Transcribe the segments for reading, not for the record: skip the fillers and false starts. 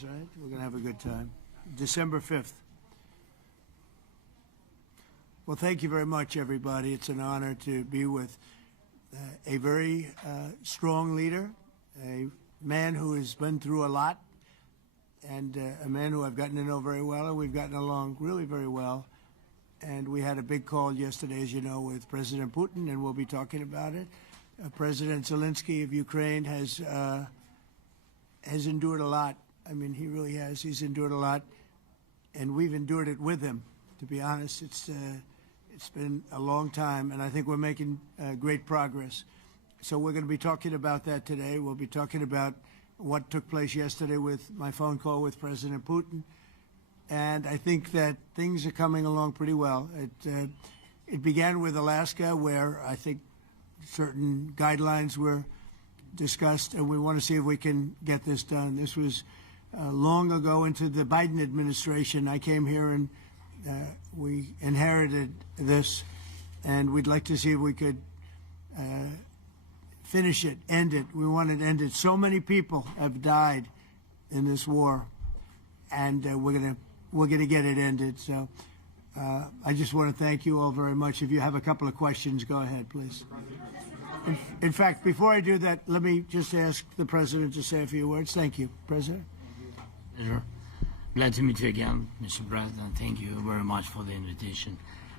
is, right? We're going to have a good time. December 5th. Well, thank you very much, everybody. It's an honor to be with a very strong leader, a man who has been through a lot, and a man who I've gotten to know very well, and we've gotten along really very well. And we had a big call yesterday, as you know, with President Putin, and we'll be talking about it. President Zelensky of Ukraine has endured a lot. I mean, he really has. He's endured a lot, and we've endured it with him. To be honest, it's been a long time, and I think we're making great progress. So we're going to be talking about that today. We'll be talking about what took place yesterday with my phone call with President Putin. And I think that things are coming along pretty well. It began with Alaska, where I think certain guidelines were discussed, and we want to see if we can get this done. This was long ago into the Biden administration. I came here and we inherited this, and we'd like to see if we could finish it, end it. We want it ended. So many people have died in this war, and we're gonna get it ended. So I just want to thank you all very much. If you have a couple of questions, go ahead, please. In fact, before I do that, let me just ask the President to say a few words. Thank you, President. Pleasure. Glad to meet you again, Mr. President. Thank you very much for the invitation.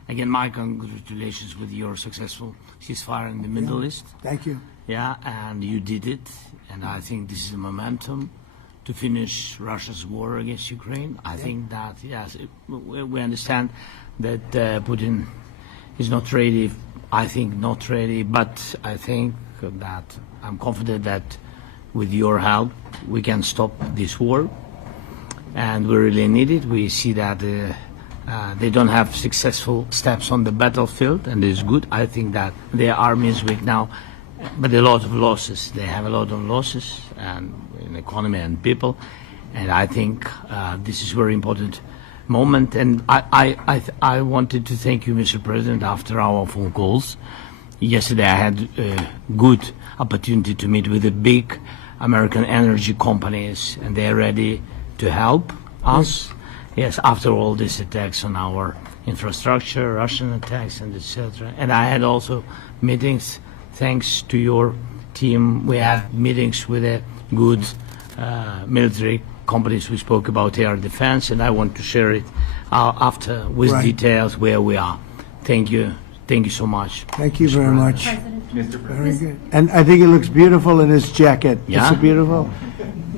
Again, my congratulations with your successful ceasefire in the Middle East. Thank you. Yeah, and you did it, and I think this is a momentum to finish Russia's war against Ukraine. I think that, yes, we understand that Putin is not ready. I think not ready, but I think that I'm confident that with your help we can stop this war, and we really need it. We see that they don't have successful steps on the battlefield, and it's good. I think that their army is weak now, but a lot of losses. They have a lot of losses, and in economy and people, and I think this is a very important moment. And I wanted to thank you, Mr. President, after our phone calls. Yesterday I had a good opportunity to meet with the big American energy companies, and they're ready to help us. Yes, after all these attacks on our infrastructure, Russian attacks, and etc. And I had also meetings, thanks to your team. We had meetings with a good military companies. We spoke about air defense, and I want to share it after with details where we are. Thank you. Thank you so much. Thank you very much. Mr. President. Very good. And I think it looks beautiful in his jacket. Yeah? It's beautiful.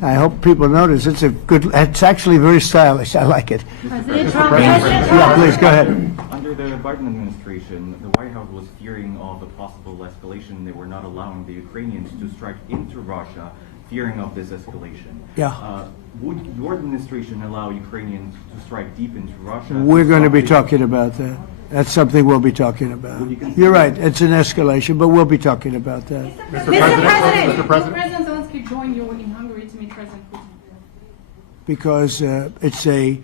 I hope people notice. It's actually very stylish. I like it. President Trump. Yeah, please, go ahead. Under the Biden administration, the White House was fearing of a possible escalation. They were not allowing the Ukrainians to strike into Russia, fearing of this escalation. Yeah. Would your administration allow Ukrainians to strike deep into Russia? We're going to be talking about that. That's something we'll be talking about. You're right. It's an escalation, but we'll be talking about that. Mr. President. Mr. President Zelensky joined you in Hungary to meet President Putin. Because it's a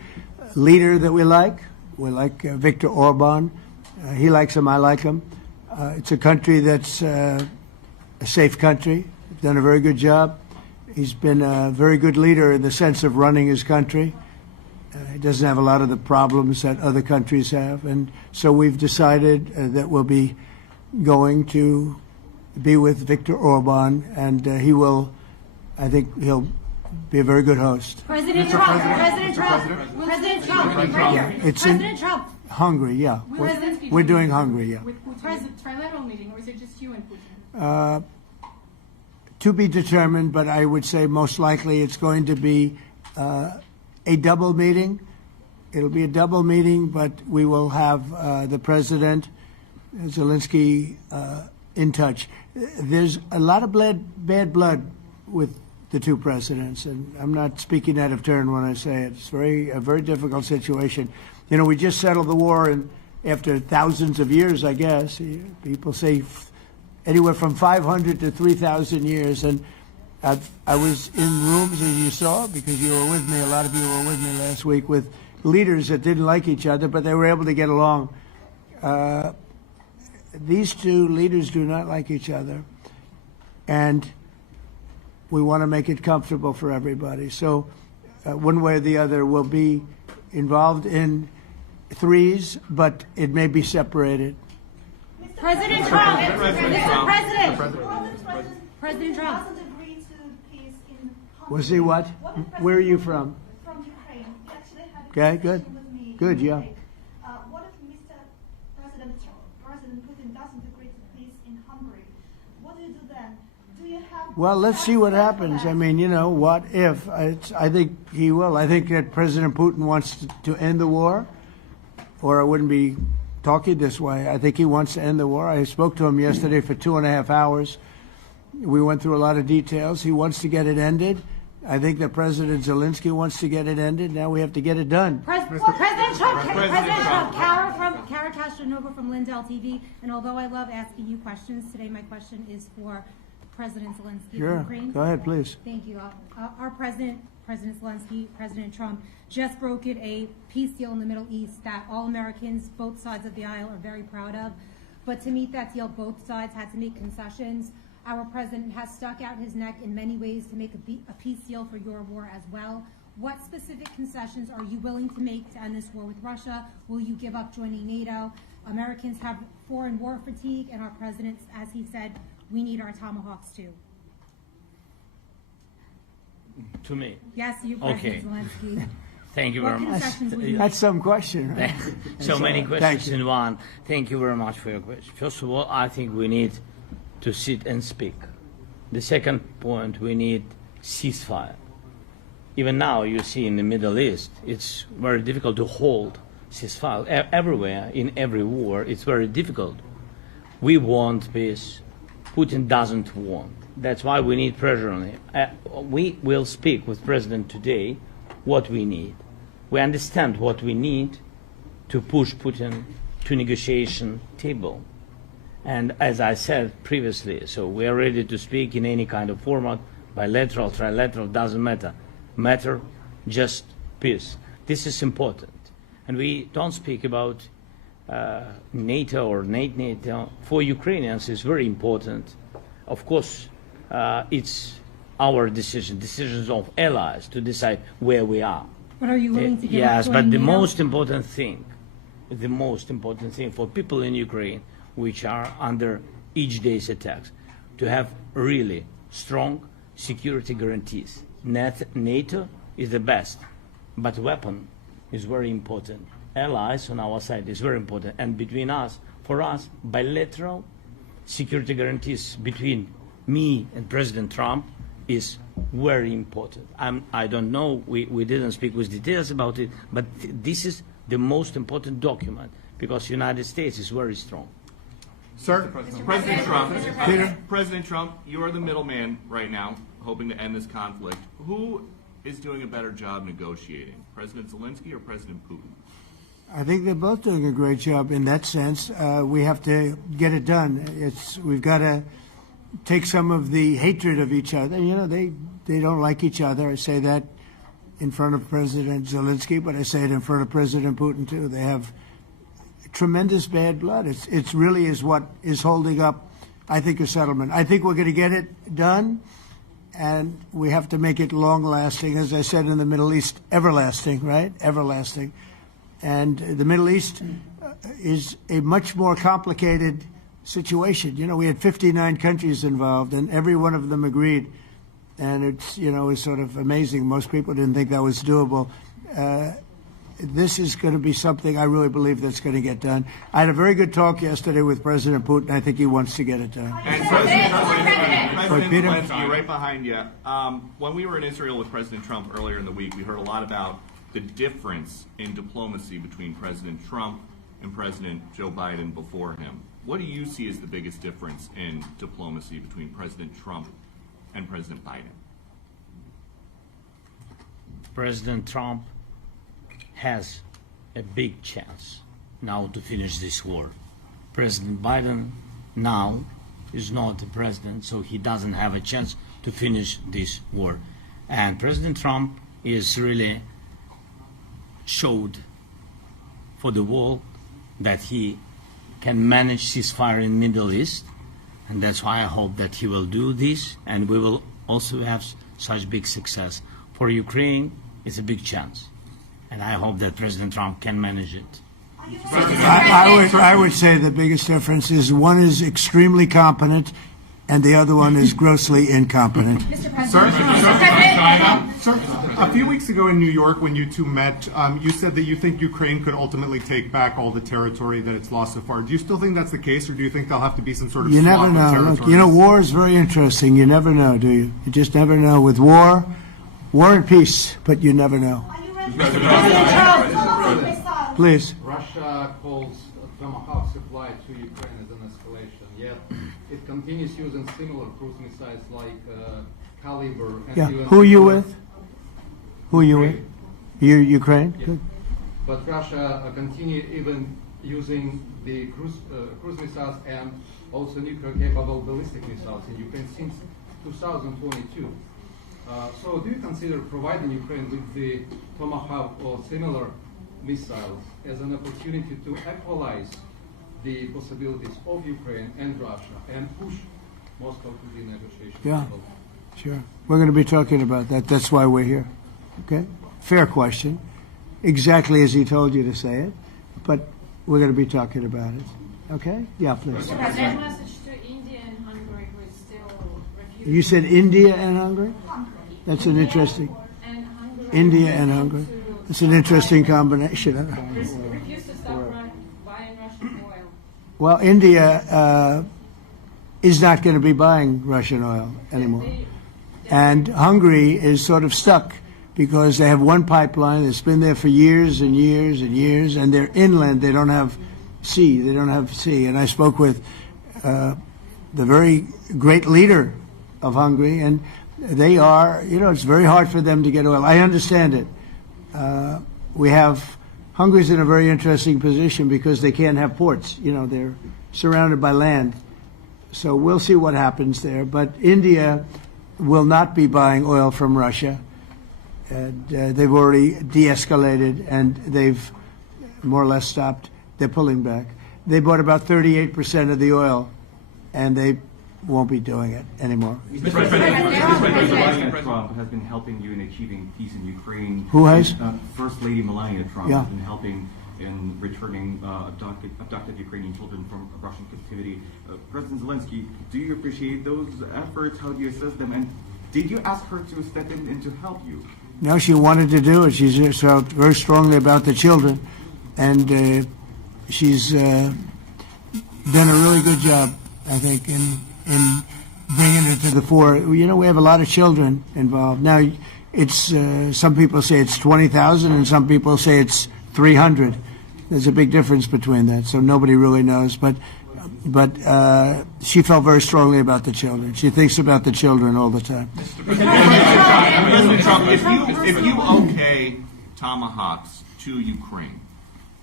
leader that we like. We like Viktor Orban. He likes him. I like him. It's a country that's a safe country. He's done a very good job. He's been a very good leader in the sense of running his country. He doesn't have a lot of the problems that other countries have. And so we've decided that we'll be going to be with Viktor Orban, and I think he'll be a very good host. President Trump. President Trump. President Trump. Right here. It's President Trump. Hungary, yeah. We're doing Hungary, yeah. With Putin, trilateral meeting, or is it just you and Putin? To be determined, but I would say most likely it's going to be a double meeting. It'll be a double meeting, but we will have the President, Zelensky, in touch. There's a lot of bad blood with the two presidents, and I'm not speaking out of turn when I say it. It's a very difficult situation. You know, we just settled the war, and after thousands of years, I guess. People say anywhere from 500 to 3,000 years, and I was in rooms, as you saw, because you were with me, a lot of you were with me last week, with leaders that didn't like each other, but they were able to get along. These two leaders do not like each other, and we want to make it comfortable for everybody. So one way or the other, will be involved in threes, but it may be separated. President Trump. Mr. President. President Trump. Doesn't agree to peace in Hungary. Was he what? Where are you from? From Ukraine. He actually had a Okay, good. conversation with me Good, in yeah. Ukraine. What if President Putin doesn't agree to peace in Hungary? What do you do then? Do you have? Well, let's see what happens. I mean, what if? I think he will. I think that President Putin wants to end the war, or I wouldn't be talking this way. I think he wants to end the war. I spoke to him yesterday for 2.5 hours. We went through a lot of details. He wants to get it ended. I think that President Zelensky wants to get it ended. Now we have to get it done. President Trump. Kara Castronova from Lindell TV. And although I love asking you questions, today my question is for President Zelensky of Sure. Ukraine. Go ahead, please. Thank you. Our President Zelensky, President Trump, just brokered a peace deal in the Middle East that all Americans, both sides of the aisle, are very proud of. But to meet that deal, both sides had to make concessions. Our president has stuck out his neck in many ways to make a peace deal for your war as well. What specific concessions are you willing to make to end this war with Russia? Will you give up joining NATO? Americans have foreign war fatigue, and our president, as he said, we need our tomahawks too. To me. Yes, you, Okay. President Zelensky. Thank you What very much. concessions will you That's some question, right? So many Thank questions you. in one. Thank you very much for your question. First of all, I think we need to sit and speak. The second point, we need ceasefire. Even now, you see in the Middle East, it's very difficult to hold ceasefire. Everywhere, in every war, it's very difficult. We want peace. Putin doesn't want. That's why we need pressure on him. We will speak with President today what we need. We understand what we need to push Putin to negotiation table. And as I said previously, so we are ready to speak in any kind of format, bilateral, trilateral, doesn't matter. Matter just peace. This is important. And we don't speak about NATO or NATO. For Ukrainians, it's very important. Of course, it's our decisions of allies to decide where we are. But are you willing to give up Yes, joining but the NATO? most important thing for people in Ukraine, which are under each day's attacks, to have really strong security guarantees. NATO is the best, but weapon is very important. Allies on our side is very important, and between us, for us, bilateral security guarantees between me and President Trump is very important. I don't know, we didn't speak with details about it, but this is the most important document because the United States is very strong. Sir, President Trump, Peter? President Trump, you are the middleman right now, hoping to end this conflict. Who is doing a better job negotiating, President Zelensky or President Putin? I think they're both doing a great job in that sense. We have to get it done. We've got to take some of the hatred of each other. They don't like each other. I say that in front of President Zelensky, but I say it in front of President Putin too. They have tremendous bad blood. It's really is what is holding up, I think, a settlement. I think we're going to get it done, and we have to make it long-lasting. As I said in the Middle East, everlasting, right? Everlasting. And the Middle East is a much more complicated situation. We had 59 countries involved, and every one of them agreed. And it's sort of amazing. Most people didn't think that was doable. This is going to be something I really believe that's going to get done. I had a very good talk yesterday with President Putin. I think he wants to get it done. And President Peter? Zelensky, right behind you. When we were in Israel with President Trump earlier in the week, we heard a lot about the difference in diplomacy between President Trump and President Joe Biden before him. What do you see as the biggest difference in diplomacy between President Trump and President Biden? President Trump has a big chance now to finish this war. President Biden now is not the president, so he doesn't have a chance to finish this war. And President Trump is really showed for the world that he can manage ceasefire in the Middle East, and that's why I hope that he will do this, and we will also have such big success. For Ukraine, it's a big chance. And I hope that President Trump can manage it. I would say the biggest difference is one is extremely competent and the other one is grossly incompetent. Mr. President. Sir, a few weeks ago in New York when you two met, you said that you think Ukraine could ultimately take back all the territory that it's lost so far. Do you still think that's the case, or do you think there'll have to be some sort of You swap never of know. territories? Look, you know, war is very interesting. You never know, do you? You just never know. With war and peace, but you never know. Are you ready? President Trump, missile. Please. Russia calls Tomahawk supply to Ukraine as an escalation, yet it continues using similar cruise missiles like Caliber. And Yeah. even Who are you with? Who are you with? You Ukraine? Yeah. Good. But Russia continued even using the cruise missiles and also nuclear-capable ballistic missiles in Ukraine since 2022. So do you consider providing Ukraine with the Tomahawk or similar missiles as an opportunity to equalize the possibilities of Ukraine and Russia and push Moscow to the negotiation Yeah. table? Sure. We're going to be talking about that. That's why we're here. Okay? Fair question. Exactly as he told you to say it. But we're going to be talking about it. Okay? Yeah, please. Mr. President. Message to India and Hungary who is still refusing. You said India and Hungary? That's an interesting. And Hungary India and Hungary. It's an interesting combination. refuse to stop buying Russian oil. Well, India is not going to be buying Russian oil anymore. And Hungary is sort of stuck because they have one pipeline that's been there for years and years and years, and they're inland. They don't have sea. They don't have sea. And I spoke with the very great leader of Hungary, and they are, you know, it's very hard for them to get oil. I understand it. Hungary's in a very interesting position because they can't have ports. You know, they're surrounded by land. So we'll see what happens there. But India will not be buying oil from Russia. And they've already de-escalated, and they've more or less stopped. They're pulling back. They bought about 38% of the oil, and they won't be doing it anymore. Mr. President, Melania Trump has been helping you in achieving peace in Ukraine. Who has? First Lady Melania Trump Yeah. has been helping in returning abducted Ukrainian children from Russian captivity. President Zelensky, do you appreciate those efforts? How do you assess them? And did you ask her to step in and to help you? No, she wanted to do it. She's felt very strongly about the children, and she's done a really good job, I think, in bringing it to the fore. You know, we have a lot of children involved. Now, it's some people say it's 20,000, and some people say it's 300. There's a big difference between that, so nobody really knows. But she felt very strongly about the children. She thinks about the children all the time. President Trump, if you okay Tomahawks to Ukraine,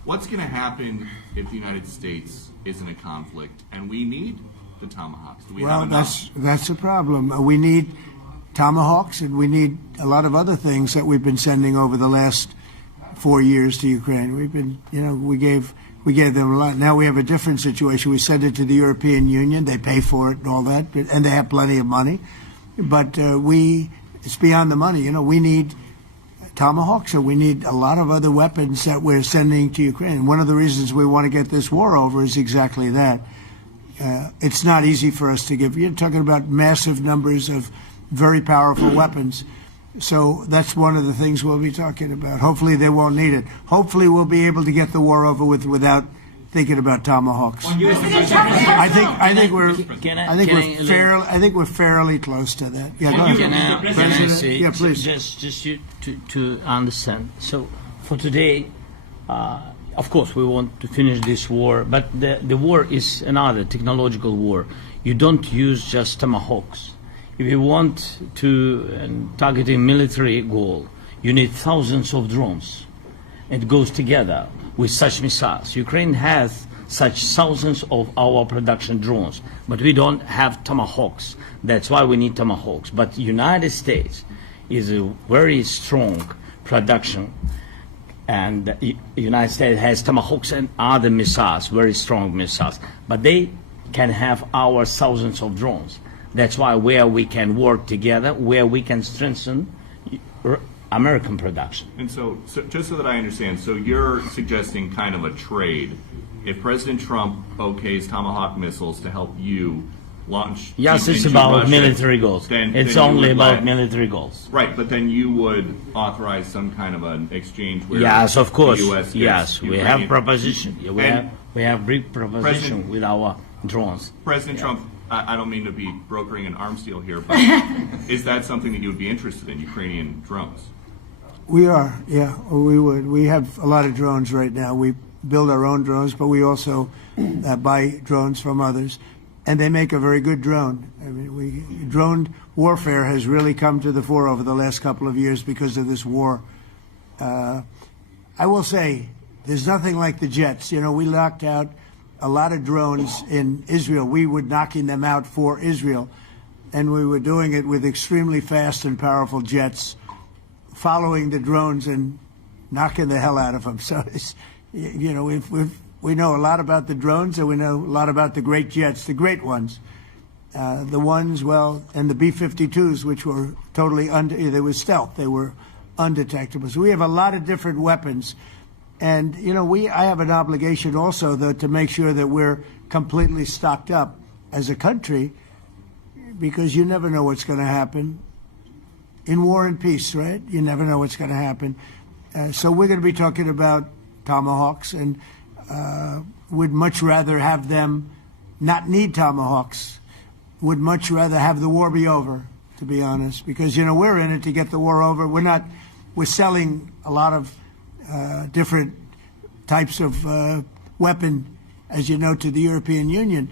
what's going to happen if the United States is in a conflict and we need the Tomahawks? Do we have enough? That's a problem. We need Tomahawks, and we need a lot of other things that we've been sending over the last 4 years to Ukraine. We've been, you know, we gave them a lot. Now we have a different situation. We send it to the European Union. They pay for it and all that, and they have plenty of money. But it's beyond the money. You know, we need Tomahawks, and we need a lot of other weapons that we're sending to Ukraine. One of the reasons we want to get this war over is exactly that. It's not easy for us to give. You're talking about massive numbers of very powerful weapons. So that's one of the things we'll be talking about. Hopefully they won't need it. Hopefully we'll be able to get the war over with without thinking about Tomahawks. I think we're fairly close to that. Yeah, go ahead. Can I say, Yeah, please. just you to understand. So for today, of course, we want to finish this war, but the war is another technological war. You don't use just Tomahawks. If you want to target a military goal, you need thousands of drones. It goes together with such missiles. Ukraine has such thousands of our production drones, but we don't have Tomahawks. That's why we need Tomahawks. But United States is a very strong production, and the United States has Tomahawks and other missiles, very strong missiles, but they can have our thousands of drones. That's why where we can work together, where we can strengthen American production. And so just so that I understand, so you're suggesting kind of a trade. If President Trump okays Tomahawk missiles to help you launch Yes, it's into about Russia, military goals. then It's you only would about let- military goals. Right, but then you would authorize some kind of an exchange where Yes, of course. the U.S. gets Yes, we have Ukrainian- proposition. Yeah, And we have big proposition President- with our drones. President Trump, I don't mean to be brokering an arms deal here, but is that something that you would be interested in, Ukrainian drones? We are, yeah, we would. We have a lot of drones right now. We build our own drones, but we also buy drones from others, and they make a very good drone. I mean, drone warfare has really come to the fore over the last couple of years because of this war. I will say, there's nothing like the jets. You know, we knocked out a lot of drones in Israel. We were knocking them out for Israel, and we were doing it with extremely fast and powerful jets, following the drones and knocking the hell out of them. So, you know, we know a lot about the drones, and we know a lot about the great jets, the great ones. The ones, well, and the B-52s, which were totally they were stealth. They were undetectable. So we have a lot of different weapons. And, you know, I have an obligation also, though, to make sure that we're completely stocked up as a country, because you never know what's going to happen. In war and peace, right? You never know what's going to happen. So we're going to be talking about Tomahawks, and would much rather have them not need Tomahawks. Would much rather have the war be over, to be honest, because, you know, we're in it to get the war over. We're selling a lot of different types of weapon, as you know, to the European Union.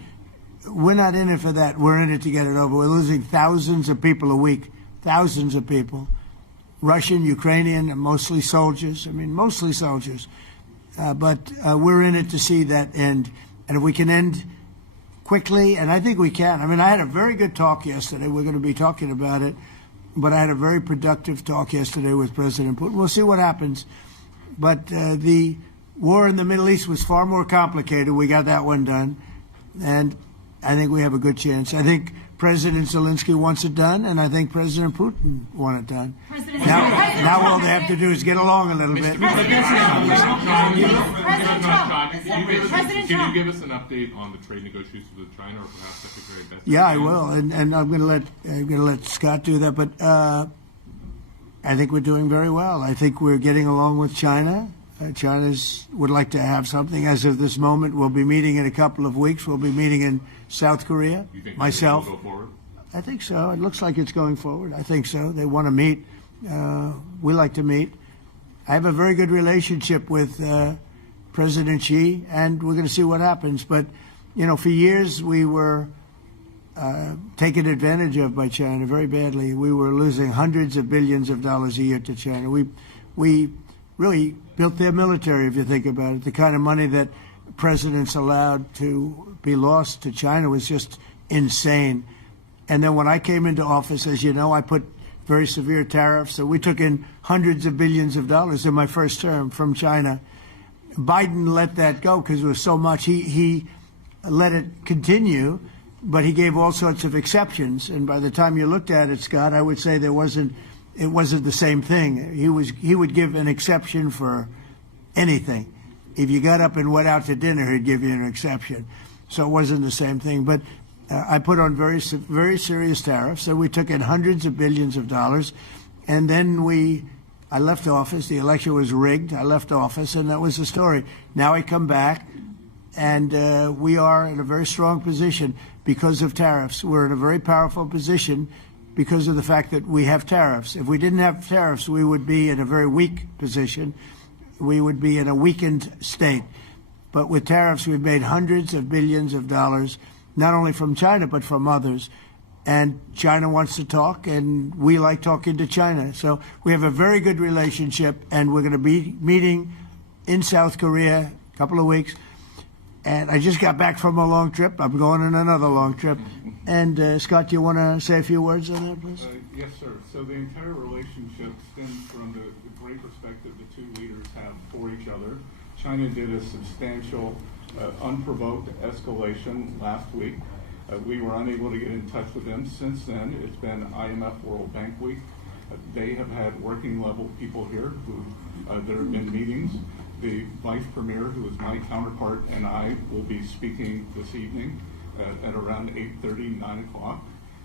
We're not in it for that. We're in it to get it over. We're losing thousands of people a week. Thousands of people, Russian, Ukrainian, and mostly soldiers. I mean, mostly soldiers. But we're in it to see that end. And if we can end quickly, and I think we can. I mean, I had a very good talk yesterday. We're going to be talking about it. But I had a very productive talk yesterday with President Putin. We'll see what happens. But the war in the Middle East was far more complicated. We got that one done. And I think we have a good chance. I think President Zelensky wants it done, and I think President Putin wants it done. Now all they have to do is get along a little bit. Can you give us an update on the trade negotiations with China, or perhaps Secretary Best? Yeah, I will, and I'm going to let Scott do that. But I think we're doing very well. I think we're getting along with China. China would like to have something. As of this moment, we'll be meeting in a couple of weeks. We'll be meeting in South Korea. You think myself. will go forward? I think so. It looks like it's going forward. I think so. They want to meet. We like to meet. I have a very good relationship with President Xi, and we're going to see what happens. But, you know, for years we were taken advantage of by China very badly. We were losing hundreds of billions of dollars a year to China. We really built their military, if you think about it. The kind of money that presidents allowed to be lost to China was just insane. And then when I came into office, as you know, I put very severe tariffs. So we took in hundreds of billions of dollars in my first term from China. Biden let that go because it was so much. He let it continue, but he gave all sorts of exceptions. And by the time you looked at it, Scott, I would say it wasn't the same thing. He would give an exception for anything. If you got up and went out to dinner, he'd give you an exception. So it wasn't the same thing. But I put on very serious tariffs. So we took in hundreds of billions of dollars. And then I left office. The election was rigged. I left office, and that was the story. Now I come back, and we are in a very strong position because of tariffs. We're in a very powerful position because of the fact that we have tariffs. If we didn't have tariffs, we would be in a very weak position. We would be in a weakened state. But with tariffs, we've made hundreds of billions of dollars, not only from China, but from others. And China wants to talk, and we like talking to China. So we have a very good relationship, and we're going to be meeting in South Korea a couple of weeks. And I just got back from a long trip. I'm going on another long trip. And Scott, you want to say a few words on that, please? Yes, sir. So the entire relationship stems from the great perspective the two leaders have for each other. China did a substantial, unprovoked escalation last week. We were unable to get in touch with them. Since then, it's been IMF World Bank Week. They have had working level people here who there have been meetings. The vice premier, who is my counterpart, and I will be speaking this evening at around 8:30, 9 o'clock.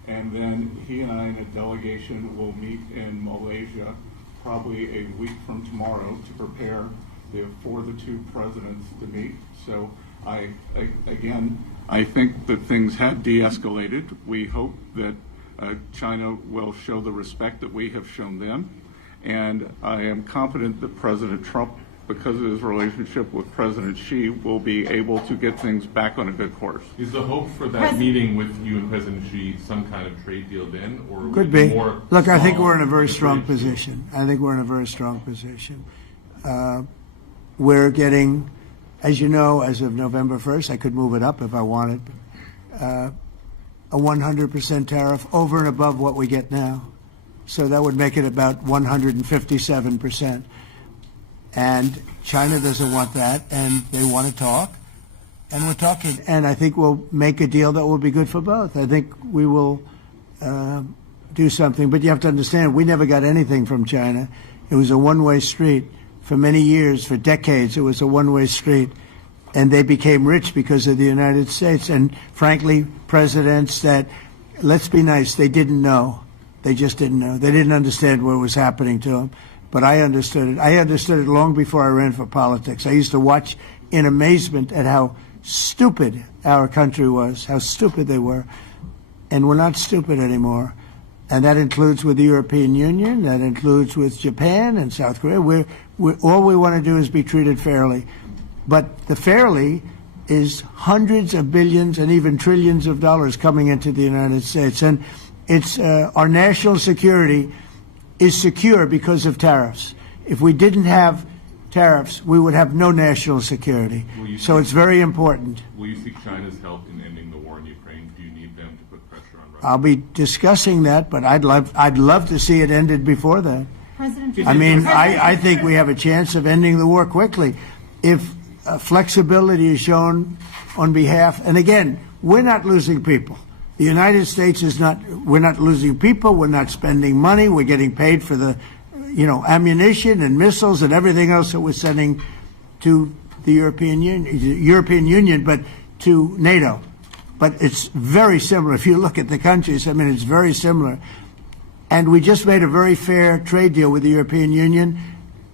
And then he and I and a delegation will meet in Malaysia probably a week from tomorrow to prepare for the two presidents to meet. So I think that things have de-escalated. We hope that China will show the respect that we have shown them. And I am confident that President Trump, because of his relationship with President Xi, will be able to get things back on a good course. Is the hope for that meeting with you and President Xi some kind of trade deal then? Or Could be. Look, I think we're in a very strong position. I think we're in a very strong position. We're getting, as you know, as of November 1st, I could move it up if I wanted, a 100% tariff over and above what we get now. So that would make it about 157%. And China doesn't want that, and they want to talk, and we're talking. And I think we'll make a deal that will be good for both. I think we will do something. But you have to understand, we never got anything from China. It was a one-way street. For many years, for decades, it was a one-way street. And they became rich because of the United States. And frankly, presidents that, let's be nice, they didn't know. They just didn't know. They didn't understand what was happening to them. But I understood it. I understood it long before I ran for politics. I used to watch in amazement at how stupid our country was, how stupid they were. And we're not stupid anymore. And that includes with the European Union, that includes with Japan and South Korea. All we want to do is be treated fairly. But the fairly is hundreds of billions and even trillions of dollars coming into the United States. And it's our national security is secure because of tariffs. If we didn't have tariffs, we would have no national security. So it's very important. Will you seek China's help in ending the war in Ukraine? Do you need them to put pressure on Russia? I'll be discussing that, but I'd love to see it ended before that. I think we have a chance of ending the war quickly if flexibility is shown on behalf. And again, we're not losing people. The United States is not. We're not losing people. We're not spending money. We're getting paid for the, ammunition and missiles and everything else that we're sending to the European Union, but to NATO. But it's very similar. If you look at the countries, it's very similar. And we just made a very fair trade deal with the European Union,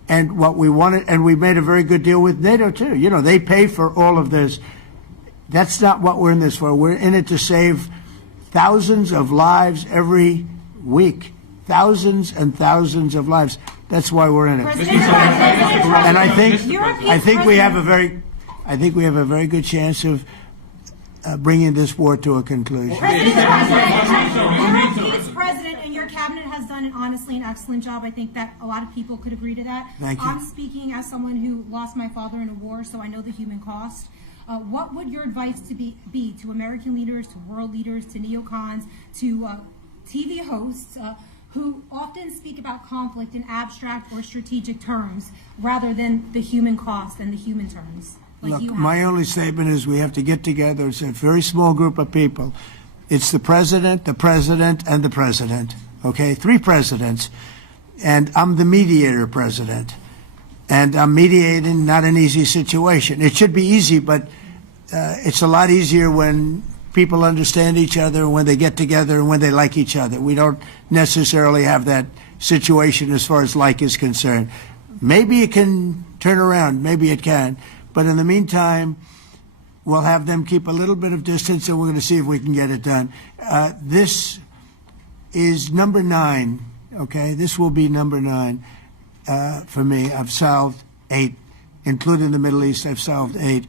and what we wanted, and we made a very good deal with NATO too. They pay for all of this. That's not what we're in this for. We're in it to save thousands of lives every week. Thousands and thousands of lives. That's why we're in it. And I think we have a very good chance of bringing this war to a conclusion. President, and your cabinet has done honestly an excellent job. I think that a lot of people could agree to that. Thank you. I'm speaking as someone who lost my father in a war, so I know the human cost. What would your advice be to American leaders, to world leaders, to neocons, to TV hosts who often speak about conflict in abstract or strategic terms rather than the human cost and the human terms? Look, my only statement is we have to get together. It's a very small group of people. It's the president, and the president. Okay, 3 presidents. And I'm the mediator president. And I'm mediating not an easy situation. It should be easy, but it's a lot easier when people understand each other, and when they get together, and when they like each other. We don't necessarily have that situation as far as like is concerned. Maybe it can turn around. Maybe it can. But in the meantime, we'll have them keep a little bit of distance, and we're going to see if we can get it done. This is number 9, okay? This will be number 9 for me. I've solved 8, including the Middle East. I've solved 8.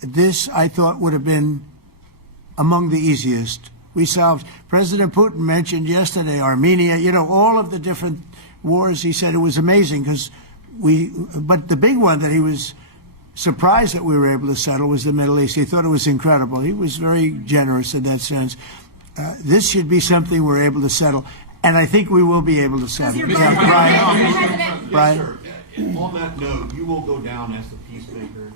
This, I thought, would have been among the easiest. President Putin mentioned yesterday Armenia, all of the different wars. He said it was amazing but the big one that he was surprised that we were able to settle was the Middle East. He thought it was incredible. He was very generous in that sense. This should be something we're able to settle, and I think we will be able to settle. Yes, sir. On that note, you will go down as the peacemaker,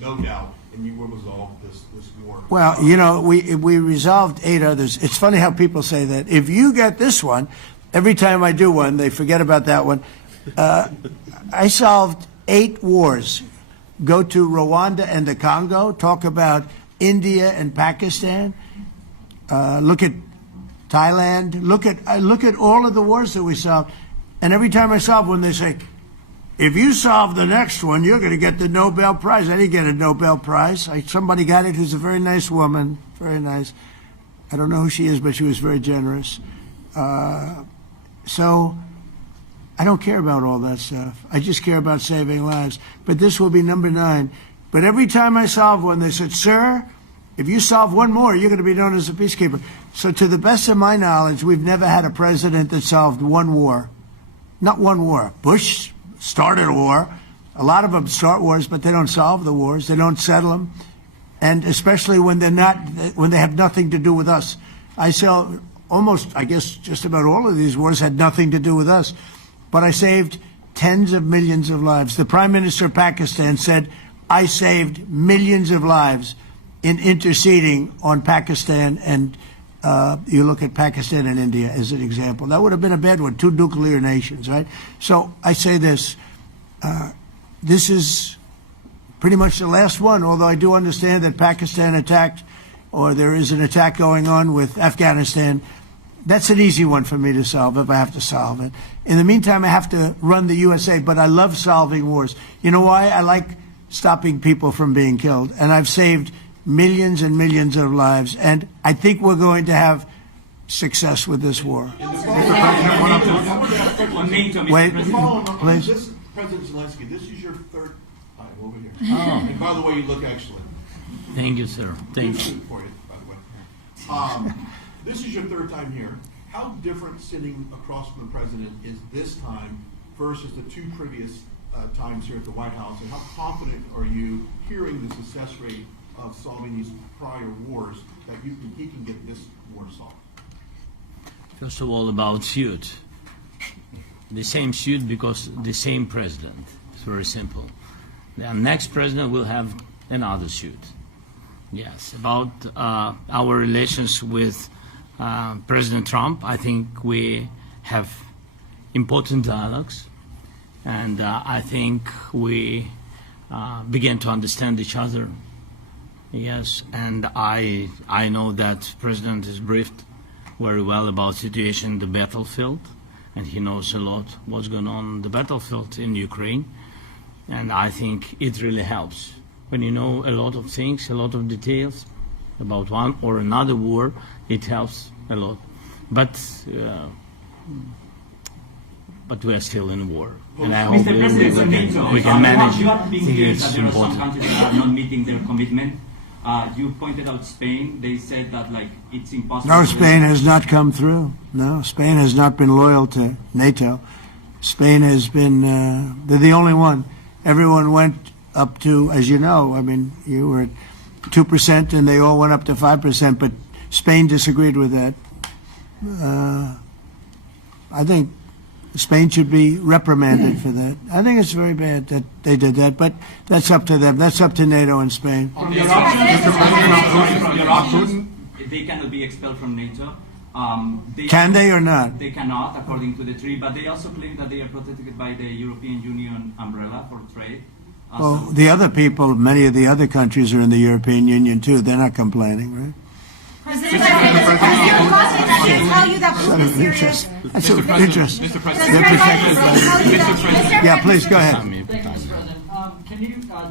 no doubt, and you will resolve this war. Well, we resolved 8 others. It's funny how people say that. If you get this one, every time I do one, they forget about that one. I solved 8 wars. Go to Rwanda and the Congo, talk about India and Pakistan, look at Thailand, look at all of the wars that we solved. And every time I solve one, they say, if you solve the next one, you're going to get the Nobel Prize. I didn't get a Nobel Prize. Somebody got it who's a very nice woman, very nice. I don't know who she is, but she was very generous. So I don't care about all that stuff. I just care about saving lives. But this will be number 9. But every time I solve one, they said, sir, if you solve one more, you're going to be known as a peacekeeper. So to the best of my knowledge, we've never had a president that solved one war. Not one war. Bush started a war. A lot of them start wars, but they don't solve the wars. They don't settle them. And especially when they have nothing to do with us. I guess just about all of these wars had nothing to do with us. But I saved tens of millions of lives. The Prime Minister of Pakistan said, I saved millions of lives in interceding on Pakistan, and you look at Pakistan and India as an example. That would have been a bad one, 2 nuclear nations, right? So I say this, this is pretty much the last one, although I do understand that Pakistan attacked, or there is an attack going on with Afghanistan. That's an easy one for me to solve if I have to solve it. In the meantime, I have to run the USA, but I love solving wars. You know why? I like stopping people from being killed, and I've saved millions and millions of lives, and I think we're going to have success with this war. Wait, please. This, President Zelensky, this is your 3rd time over here. Oh. And by the way, you look excellent. Thank you, sir. Thank you. For you, by the way. This is your 3rd time here. How different sitting across from the president is this time versus the 2 previous times here at the White House, and how confident are you hearing the success rate of solving these prior wars that he can get this war solved? First of all, about suit. The same suit because the same president. It's very simple. The next president will have another suit. Yes. About our relations with President Trump, I think we have important dialogues, and I think we begin to understand each other. Yes, and I know that President is briefed very well about situation in the battlefield, and he knows a lot what's going on the battlefield in Ukraine, and I think it really helps when you know a lot of things, a lot of details about one or another war. It helps a lot, but we are still in war, and I hope we can manage. You have been hearing that there are some countries that are not meeting their commitment. You pointed out Spain. They said that it's impossible. No, Spain has not come through. No, Spain has not been loyal to NATO. Spain has been, they're the only one. Everyone went up to, as you know, I mean, you were at 2% and they all went up to 5%, but Spain disagreed with that. I think Spain should be reprimanded for that. I think it's very bad that they did that, but that's up to them. That's up to NATO and Spain. They cannot be expelled from NATO. Can they or not? They cannot, according to the treaty, but they also claim that they are protected by the European Union umbrella for trade. Well, the other people, many of the other countries are in the European Union too. They're not complaining, right? President Zelensky tell you that Putin is serious. That's of interest. Mr. They're protected by Yeah, please go ahead. Thank you, Mr. President.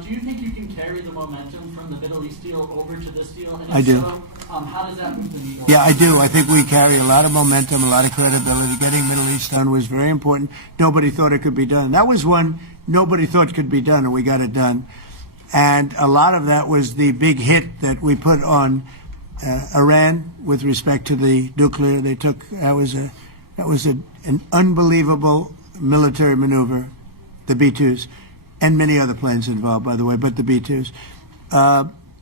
Do you think you can carry the momentum from the Middle East deal over to this deal? And if I do. So, how does that move the needle? Yeah, I do. I think we carry a lot of momentum, a lot of credibility. Getting Middle East done was very important. Nobody thought it could be done. That was one nobody thought could be done, and we got it done. And a lot of that was the big hit that we put on Iran with respect to the nuclear. They took that was an unbelievable military maneuver, the B-2s, and many other planes involved, by the way, but the B-2s.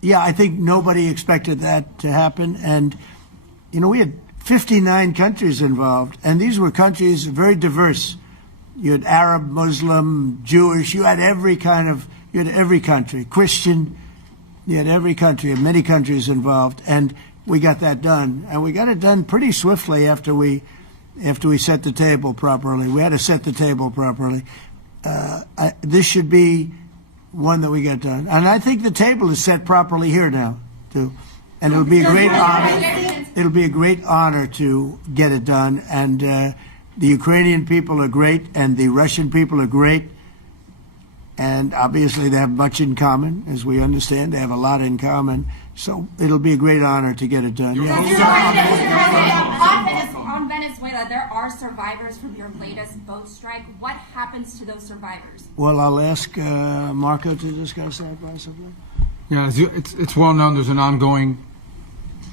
Yeah, I think nobody expected that to happen, and you know we had 59 countries involved, and these were countries very diverse. You had Arab, Muslim, Jewish. You had every country, Christian. You had every country, and many countries involved, and we got that done. And we got it done pretty swiftly after we after we set the table properly. We had to set the table properly. This should be one that we get done. And I think the table is set properly here now, too. And it'll be a great honor. It'll be a great honor to get it done. And the Ukrainian people are great, and the Russian people are great. And obviously they have much in common, as we understand. They have a lot in common. So it'll be a great honor to get it done. On Venezuela, there are survivors from your latest boat strike. What happens to those survivors? Well, I'll ask Marco to discuss that possibly. Yeah, it's well known there's an ongoing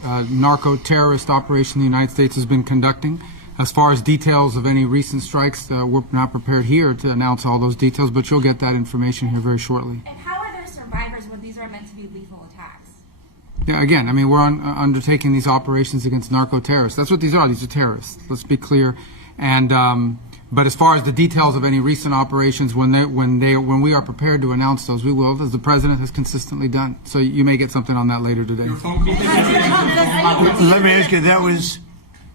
narco-terrorist operation the United States has been conducting. As far as details of any recent strikes, we're not prepared here to announce all those details, but you'll get that information here very shortly. And how are there survivors when these are meant to be lethal attacks? Yeah, again, I mean, we're undertaking these operations against narco-terrorists. That's what these are. These are terrorists. Let's be clear. And but as far as the details of any recent operations, when we are prepared to announce those, we will, as the president has consistently done. So you may get something on that later today. Let me ask you, that was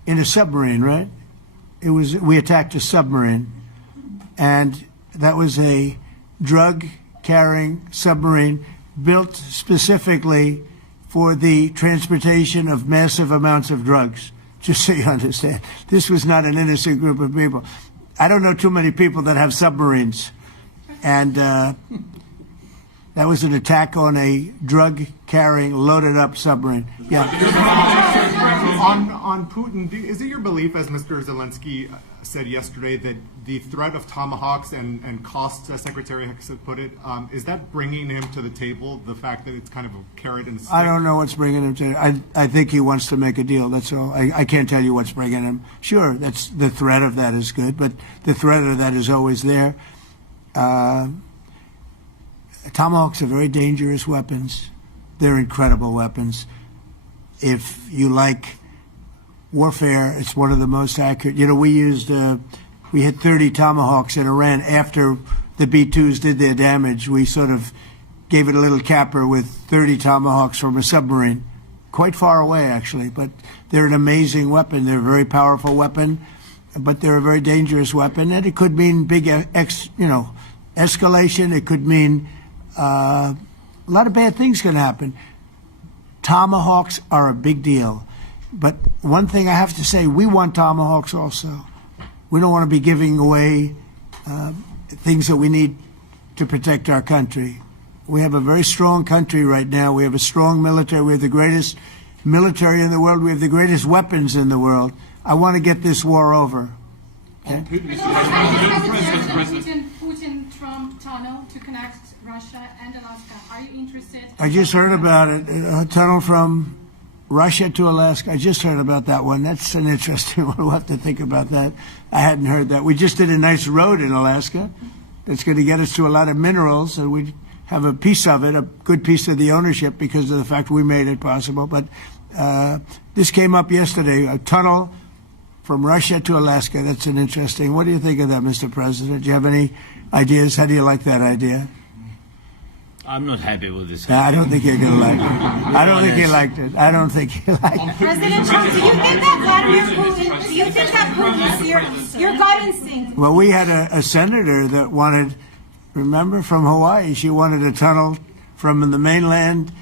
in a submarine, right? We attacked a submarine, and that was a drug-carrying submarine built specifically for the transportation of massive amounts of drugs, just so you understand. This was not an innocent group of people. I don't know too many people that have submarines, and that was an attack on a drug-carrying, loaded-up submarine. Yeah. On Putin, is it your belief, as Mr. Zelensky said yesterday, that the threat of tomahawks and costs, as Secretary Hicks put it, is that bringing him to the table, the fact that it's kind of a carrot and stick? I don't know what's bringing him to it. I think he wants to make a deal, that's all. I can't tell you what's bringing him. Sure, that's the threat of that is good, but the threat of that is always there. Tomahawks are very dangerous weapons. They're incredible weapons. If you like warfare, it's one of the most accurate. You know, we hit 30 Tomahawks in Iran after the B-2s did their damage. We sort of gave it a little capper with 30 Tomahawks from a submarine, quite far away actually, but they're an amazing weapon. They're a very powerful weapon, but they're a very dangerous weapon, and it could mean big, escalation. It could mean a lot of bad things can happen. Tomahawks are a big deal. But one thing I have to say, we want Tomahawks also. We don't want to be giving away things that we need to protect our country. We have a very strong country right now. We have a strong military. We have the greatest military in the world. We have the greatest weapons in the world. I want to get this war over. Okay? Putin-Trump tunnel to connect Russia and Alaska. Are you interested? I just heard about it. A tunnel from Russia to Alaska. I just heard about that one. That's an interesting one. We'll have to think about that. I hadn't heard that. We just did a nice road in Alaska that's going to get us to a lot of minerals, and we have a piece of it, a good piece of the ownership because of the fact we made it possible. But this came up yesterday, a tunnel from Russia to Alaska. That's an interesting. What do you think of that, Mr. President? Do you have any ideas? How do you like that idea? I'm not happy with this. I don't think you're going to like it. I don't think he liked it. I don't think he liked it. President Trump, do you think that Vladimir Putin, do you think that Putin's your gut instinct? Well, we had a senator that wanted, remember, from Hawaii, she wanted a tunnel from the mainland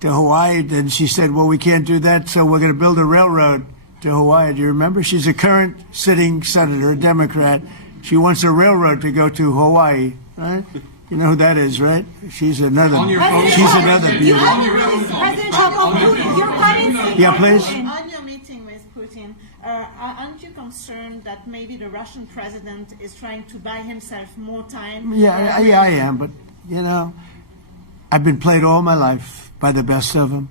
to Hawaii. And she said, well, we can't do that, so we're going to build a railroad to Hawaii. Do you remember? She's a current sitting senator, a Democrat. She wants a railroad to go to Hawaii, right? You know who that is, right? She's another beauty. President Trump, on Putin, your gut instinct. Yeah, please. On your meeting with Putin, aren't you concerned that maybe the Russian president is trying to buy himself more time? Yeah, I am. But, you know, I've been played all my life by the best of them.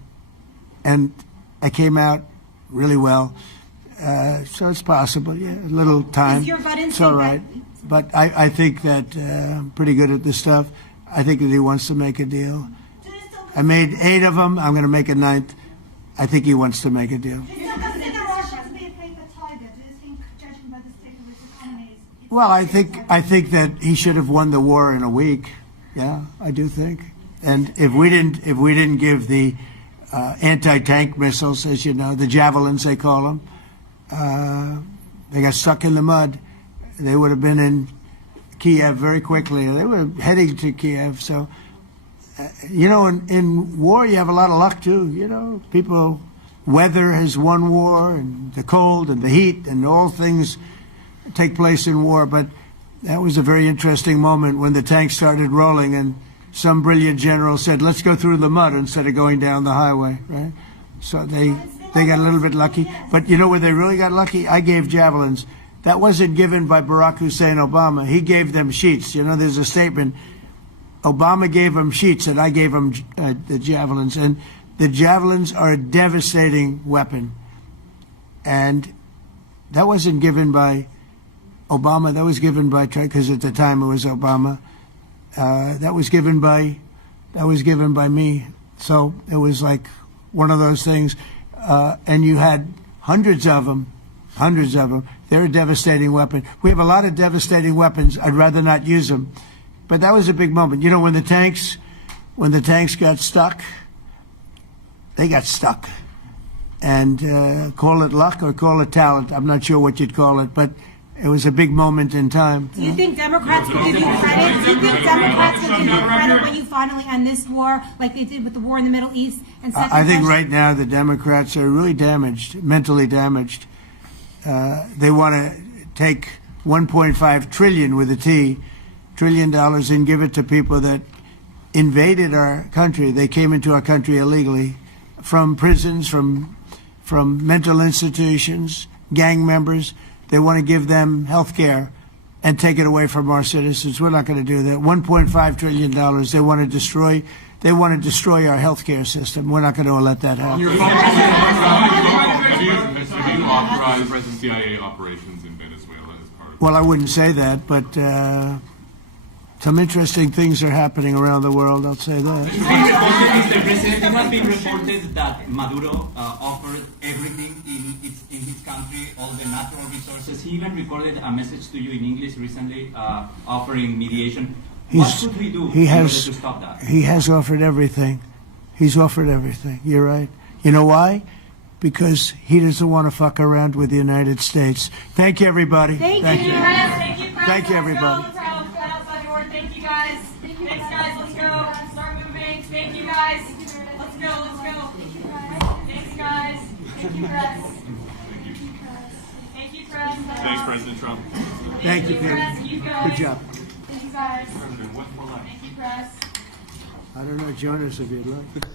And I came out really well. So it's possible, yeah, a little time. Is your gut instinct it's all right. But I think that I'm pretty good at this stuff. I think that he wants to make a deal. I made 8 of them. I'm going to make a 9th. I think he wants to make a deal. Do you consider Russia to be a paper tiger? Do you think, judging by the state of its economy? Well, I think that he should have won the war in a week. Yeah, I do think. And if we didn't give the anti-tank missiles, as you know, the javelins they call them, They got stuck in the mud. They would have been in Kiev very quickly. They were heading to Kiev. So, in war, you have a lot of luck, too. People, weather has won war, and the cold and the heat and all things take place in war. But that was a very interesting moment when the tanks started rolling and some brilliant general said, let's go through the mud instead of going down the highway, right? So they got a little bit lucky. But you know where they really got lucky? I gave javelins. That wasn't given by Barack Hussein Obama. He gave them sheets. There's a statement. Obama gave them sheets and I gave them the javelins. And the javelins are a devastating weapon. And that wasn't given by Obama. That was given by, because at the time it was Obama. That was given by me. So it was like one of those things. And you had hundreds of them. They're a devastating weapon. We have a lot of devastating weapons. I'd rather not use them. But that was a big moment. When the tanks got stuck, they got stuck. And call it luck or call it talent. I'm not sure what you'd call it, but it was a big moment in time. Do you think Democrats will give you credit? Do you think Democrats will give you credit when you finally end this war, like they did with the war in the Middle East? And I think right now the Democrats are really damaged, mentally damaged. They want to take $1.5 trillion with a T, $1 trillion, and give it to people that invaded our country. They came into our country illegally, from prisons, from mental institutions, gang members. They want to give them health care and take it away from our citizens. We're not going to do that. $1.5 trillion. They want to destroy. They want to destroy our health care system. We're not going to let that happen. Have you authorized CIA operations in Venezuela as part of? Well, I wouldn't say that, but some interesting things are happening around the world. I'll say that. Mr. President, it has been reported that Maduro offered everything in his country, all the natural resources. He even recorded a message to you in English recently, offering mediation. What should we do in order to stop that? He has offered everything. He's offered everything. You're right. You know why? Because he doesn't want to fuck around with the United States. Thank you, everybody. Thank you. Thank you, everybody. Thank you, guys. Thanks, guys. Let's go. Start moving. Thank you, guys. Let's go. Thanks, guys. Thank you, press. Thank you, press. Thanks, President Trump. Thank you, Peter. Good job. Thank you, guys. Thank you, press. I don't know, join us if you'd like.